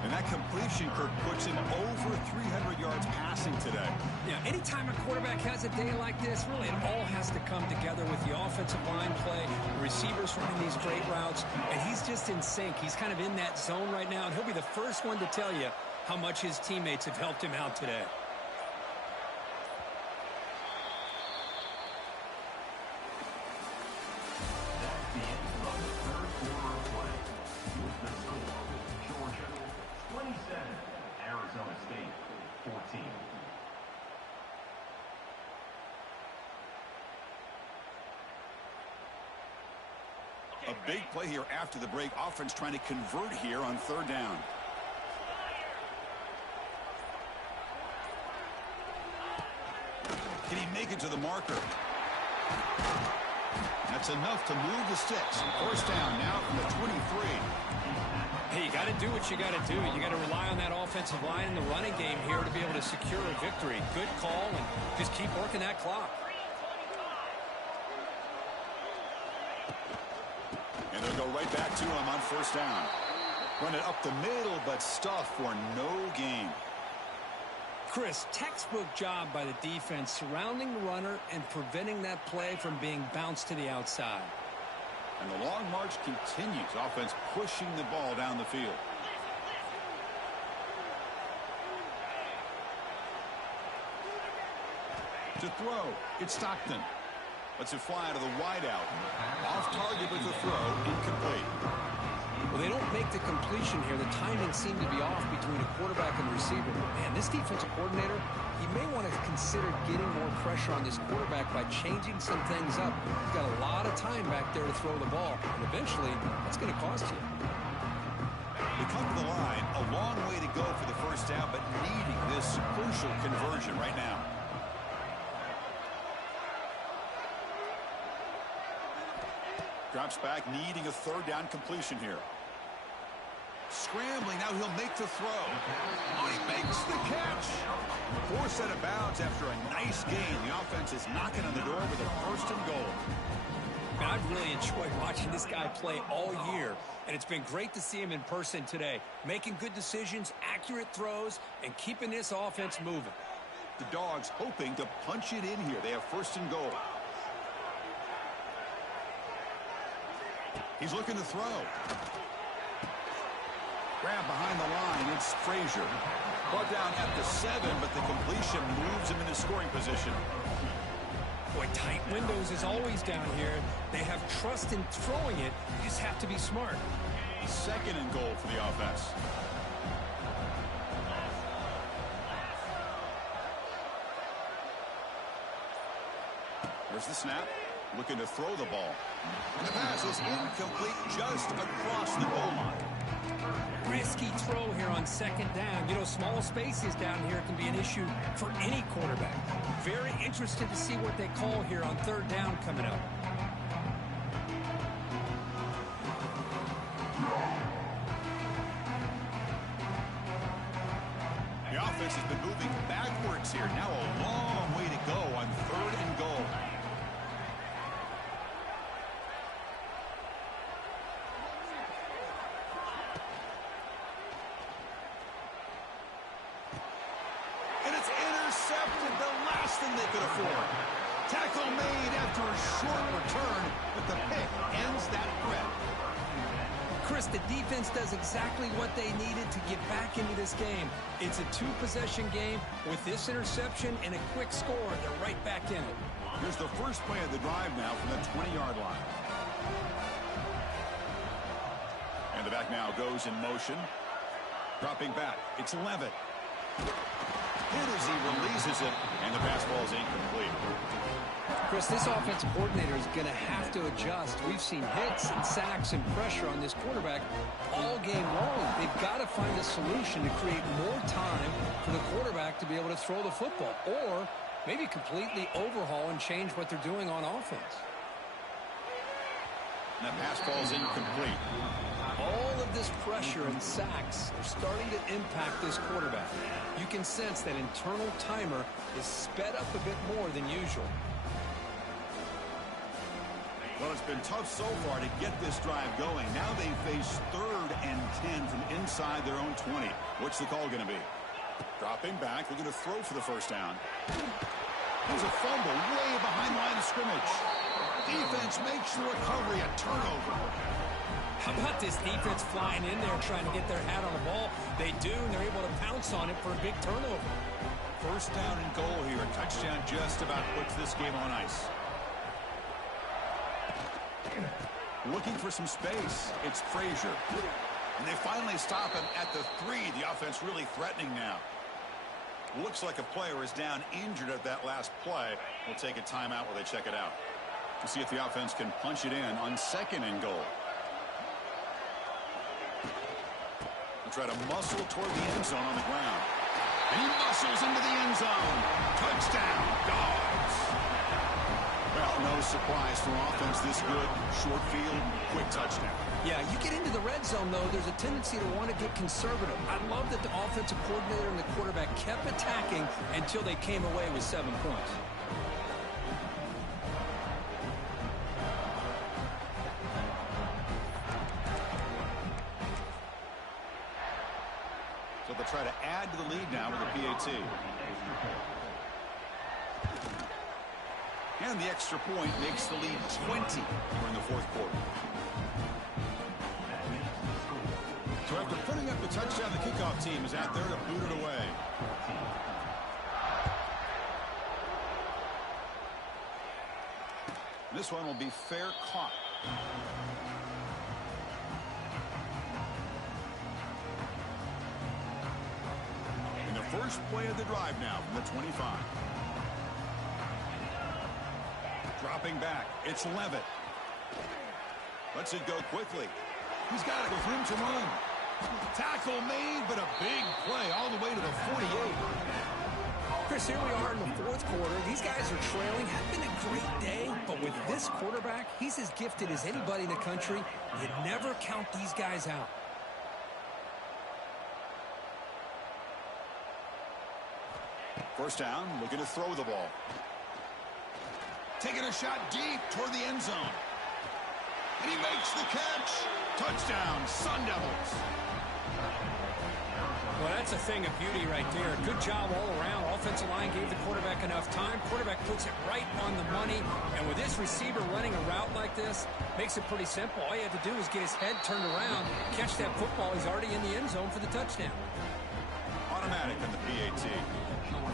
And that completion, Kirk, puts him over 300 yards passing today. Yeah, anytime a quarterback has a day like this, really it all has to come together with the offensive line play, the receivers running these great routes, and he's just in sync. He's kind of in that zone right now, and he'll be the first one to tell you how much his teammates have helped him out today. Arizona State, 14. A big play here after the break. Offense trying to convert here on third down. Can he make it to the marker? That's enough to move the sticks. First down now from the 23. Hey, you got to do what you got to do. You got to rely on that offensive line in the running game here to be able to secure a victory. Good call, and just keep working that clock. And they'll go right back to him on first down. Run it up the middle, but stuff for no gain. Chris, textbook job by the defense surrounding the runner and preventing that play from being bounced to the outside. And the long march continues. Offense pushing the ball down the field. To throw, it's Stockton. Lets it fly out of the wideout. Off target with the throw, incomplete. Well, they don't make the completion here. The timing seemed to be off between a quarterback and receiver. Man, this defensive coordinator, he may want to consider getting more pressure on this quarterback by changing some things up. He's got a lot of time back there to throw the ball, and eventually that's going to cost you. They come to the line, a long way to go for the first down, but needing this crucial conversion right now. Drops back, needing a third down completion here. Scrambling, now he'll make the throw. Oh, he makes the catch. Forced out of bounds after a nice gain. The offense is knocking on the door with a first and goal. Man, I've really enjoyed watching this guy play all year, and it's been great to see him in person today. Making good decisions, accurate throws, and keeping this offense moving. The Dogs hoping to punch it in here. They have first and goal. He's looking to throw. Grab behind the line. It's Frazier. Brought down at the 7, but the completion moves him into scoring position. Boy, tight windows is always down here. They have trust in throwing it. You just have to be smart. Second and goal for the offense. There's the snap. Looking to throw the ball. And the pass is incomplete just across the goal line. Risky throw here on second down. You know, small spaces down here can be an issue for any quarterback. Very interested to see what they call here on third down coming up. The offense has been moving backwards here. Now a long way to go on third and goal. They could afford. Tackle made after a short return, but the pick ends that threat. Chris, the defense does exactly what they needed to get back into this game. It's a two-possession game. With this interception and a quick score, they're right back in it. Here's the first play of the drive now from the 20-yard line. And the back now goes in motion. Dropping back. It's Levitt. hit as he releases it, and the pass ball is incomplete. Chris, this offensive coordinator is going to have to adjust. We've seen hits and sacks and pressure on this quarterback all game long. They've got to find a solution to create more time for the quarterback to be able to throw the football, or maybe completely overhaul and change what they're doing on offense. And that pass ball is incomplete. All of this pressure and sacks are starting to impact this quarterback. You can sense that internal timer is sped up a bit more than usual. Well, it's been tough so far to get this drive going. Now they face 3rd and 10 from inside their own 20. What's the call going to be? Dropping back. They're going to throw for the first down. There's a fumble way behind the line of scrimmage. Defense makes the recovery, a turnover. How about this defense flying in there trying to get their hat on the ball? They do, and they're able to pounce on it for a big turnover. First down and goal here. A touchdown just about puts this game on ice. Looking for some space. It's Frazier. And they finally stop him at the 3. The offense really threatening now. Looks like a player is down injured at that last play. We'll take a timeout while they check it out. We'll see if the offense can punch it in on 2nd and goal. We'll try to muscle toward the end zone on the ground. And he muscles into the end zone. Touchdown, Dogs. Well, no surprise for offense this good. Short field, quick touchdown. Yeah, you get into the red zone, though, there's a tendency to want to get conservative. I love that the offensive coordinator and the quarterback kept attacking until they came away with 7 points. So they'll try to add to the lead now with a PAT. And the extra point makes the lead 20 here in the 4th quarter. So after putting up the touchdown, the kickoff team is out there to boot it away. This one will be fair caught. In the first play of the drive now from the 25. Dropping back. It's Levitt. Lets it go quickly. He's got it with room to run. Tackle made, but a big play all the way to the 48. Chris, here we are in the 4th quarter. These guys are trailing. Having a great day, but with this quarterback, he's as gifted as anybody in the country. You never count these guys out. First down, looking to throw the ball. Taking a shot deep toward the end zone. And he makes the catch. Touchdown, Sun Devils. Well, that's a thing of beauty right there. Good job all around. Offensive line gave the quarterback enough time. Quarterback puts it right on the money. And with this receiver running a route like this, makes it pretty simple. All you have to do is get his head turned around, catch that football. He's already in the end zone for the touchdown. Automatic on the PAT.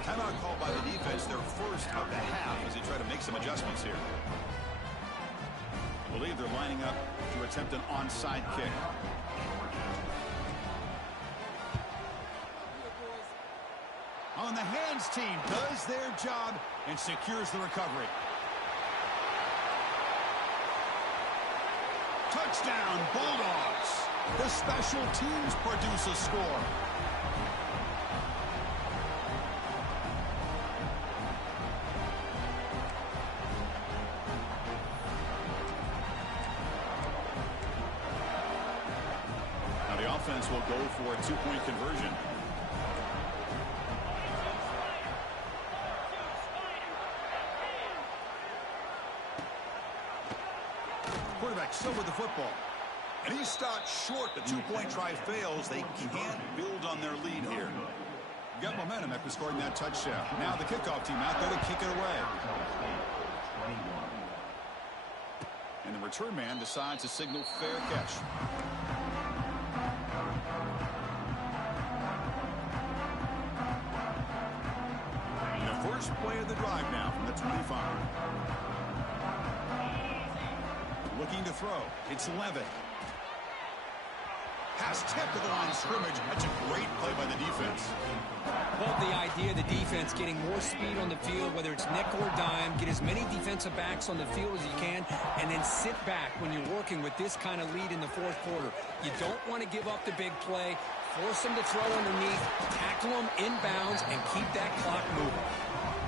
Timeout called by the defense, their first of the half, as they try to make some adjustments here. I believe they're lining up to attempt an onside kick. On the hands team does their job and secures the recovery. Touchdown, Bulldogs. The special teams produce a score. Now the offense will go for a 2-point conversion. Quarterback still with the football. And he's stopped short. The 2-point try fails. They can't build on their lead here. Got momentum after scoring that touchdown. Now the kickoff team out there to kick it away. And the return man decides to signal fair catch. And the first play of the drive now from the 25. Looking to throw. It's Levitt. Pass tipped to the line of scrimmage. That's a great play by the defense. Love the idea of the defense getting more speed on the field, whether it's nickel or dime, get as many defensive backs on the field as you can, and then sit back when you're working with this kind of lead in the fourth quarter. You don't want to give up the big play, force them to throw underneath, tackle them inbounds, and keep that clock moving.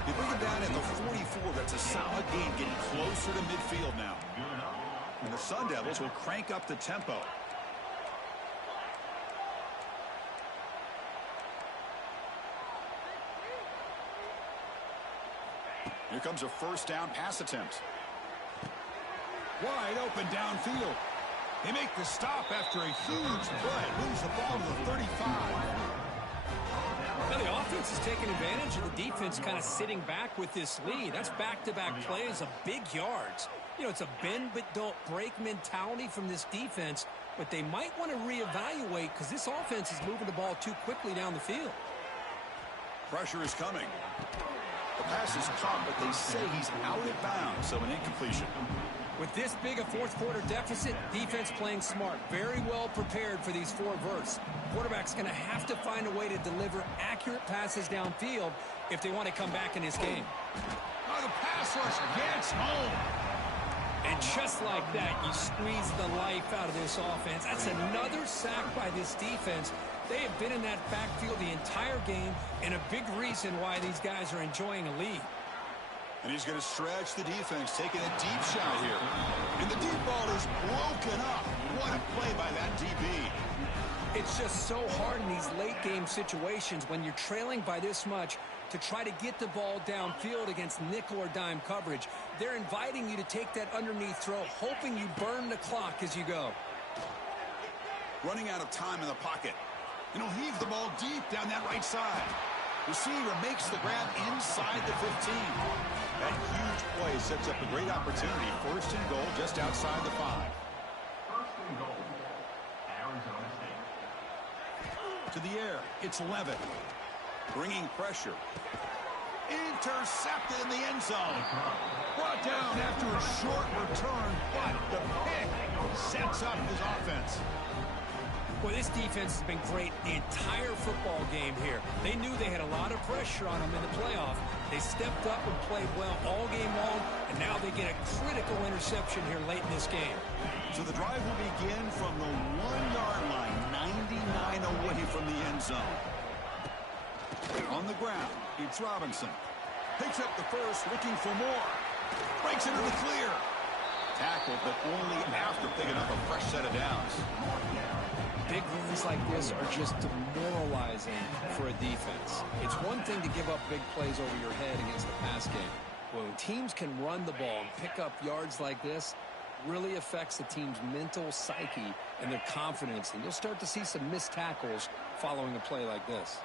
They bring it down at the 44. That's a solid gain, getting closer to midfield now. And the Sun Devils will crank up the tempo. Here comes a first down pass attempt. Wide open downfield. They make the stop after a huge play. Moves the ball to the 35. Now the offense is taking advantage of the defense kind of sitting back with this lead. That's back-to-back plays of big yards. You know, it's a bend but don't break mentality from this defense, but they might want to reevaluate because this offense is moving the ball too quickly down the field. Pressure is coming. The pass is caught, but they say he's out of bounds, so an incompletion. With this big a fourth quarter deficit, defense playing smart, very well prepared for these four verts. Quarterback's going to have to find a way to deliver accurate passes downfield if they want to come back in this game. Oh, the pass rush gets home. And just like that, you squeeze the life out of this offense. That's another sack by this defense. They have been in that backfield the entire game, and a big reason why these guys are enjoying a lead. And he's going to stretch the defense, taking a deep shot here. And the deep ball is broken up. What a play by that DB. It's just so hard in these late-game situations when you're trailing by this much to try to get the ball downfield against nickel or dime coverage. They're inviting you to take that underneath throw, hoping you burn the clock as you go. Running out of time in the pocket. And he'll heave the ball deep down that right side. Receiver makes the grab inside the 15. That huge play sets up a great opportunity. First and goal just outside the 5. First and goal, Arizona State. To the air, it's Levitt. Bringing pressure. Intercepted in the end zone. Brought down after a short return, but the pick sets up his offense. Well, this defense has been great the entire football game here. They knew they had a lot of pressure on them in the playoff. They stepped up and played well all game long, and now they get a critical interception here late in this game. So the drive will begin from the 1-yard line, 99 away from the end zone. On the ground, it's Robinson. Picks up the first, looking for more. Breaks into the clear. Tackled, but only after picking up a fresh set of downs. Big runs like this are just demoralizing for a defense. It's one thing to give up big plays over your head against the pass game. When teams can run the ball and pick up yards like this, really affects the team's mental psyche and their confidence. And you'll start to see some missed tackles following a play like this.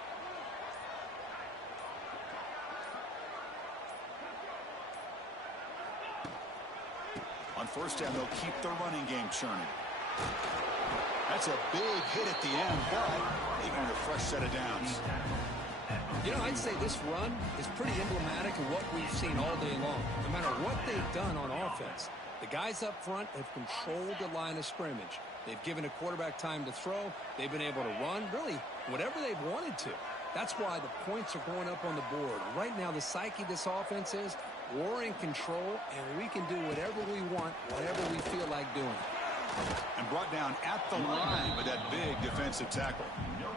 On first down, they'll keep the running game churning. That's a big hit at the end, but they've earned a fresh set of downs. You know, I'd say this run is pretty emblematic of what we've seen all day long. No matter what they've done on offense, the guys up front have controlled the line of scrimmage. They've given a quarterback time to throw. They've been able to run, really, whatever they've wanted to. That's why the points are going up on the board. Right now, the psyche of this offense is we're in control, and we can do whatever we want, whatever we feel like doing. And brought down at the line with that big defensive tackle.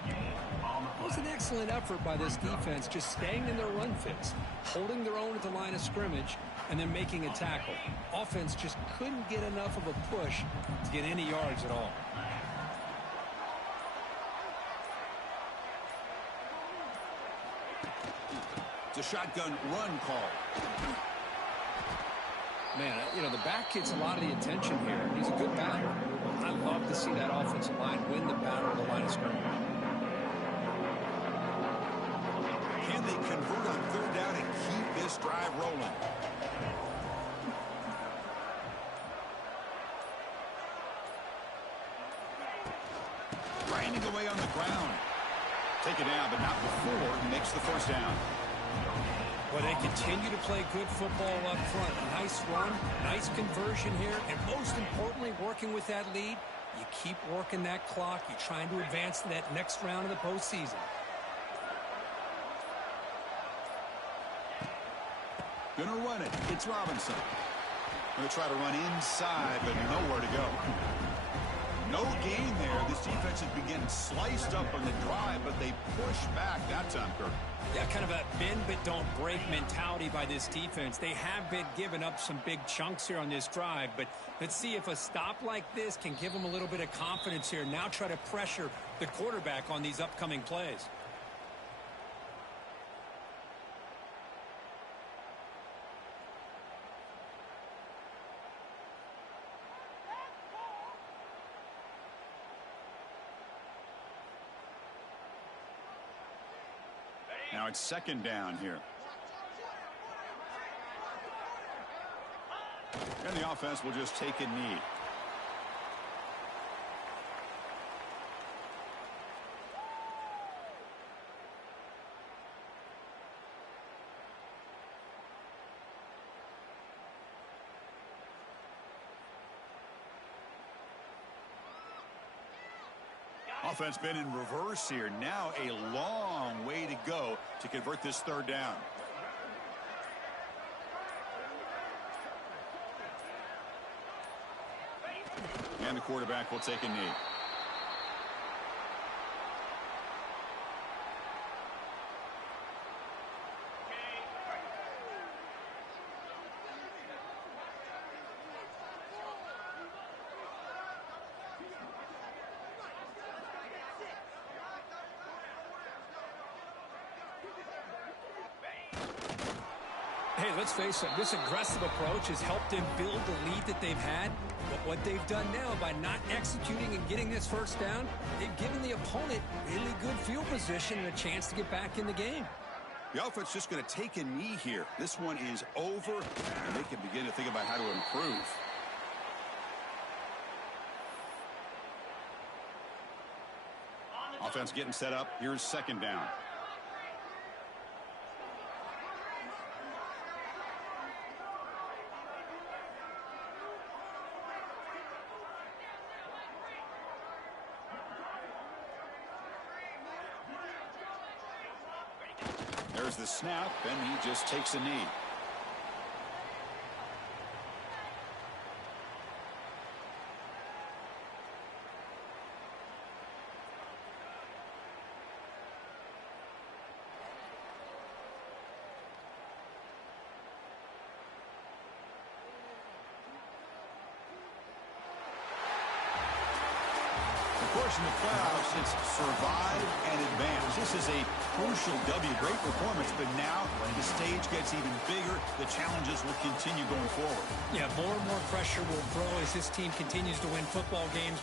It was an excellent effort by this defense, just staying in their run fits, holding their own at the line of scrimmage, and then making a tackle. Offense just couldn't get enough of a push to get any yards at all. It's a shotgun run call. Man, you know, the back gets a lot of the attention here. He's a good batter. I love to see that offensive line win the battle of the line of scrimmage. Can they convert on third down and keep this drive rolling? Grinding away on the ground. Take it down, but not before he makes the first down. Well, they continue to play good football up front. Nice run, nice conversion here, and most importantly, working with that lead, You keep working that clock. You're trying to advance to that next round of the postseason. Gonna run it. It's Robinson. Gonna try to run inside, but nowhere to go. No gain there. This defense has been getting sliced up on the drive, but they push back that time, Kirk. Yeah, kind of a bend but don't break mentality by this defense. They have been giving up some big chunks here on this drive, but let's see if a stop like this can give them a little bit of confidence here. Now try to pressure the quarterback on these upcoming plays. Now it's second down here. And the offense will just take a knee. Offense been in reverse here. Now a long way to go to convert this third down. And the quarterback will take a knee. Hey, let's face it, this aggressive approach has helped them build the lead that they've had. But what they've done now by not executing and getting this first down, they've given the opponent really good field position and a chance to get back in the game. The offense just going to take a knee here. This one is over, and they can begin to think about how to improve. Offense getting set up. Here's second down. There's the snap, and he just takes a knee. Of course, in the playoffs, it's survive and advance. This is a crucial W. Great performance, but now the stage gets even bigger. The challenges will continue going forward. Yeah, more and more pressure will grow as this team continues to win football games.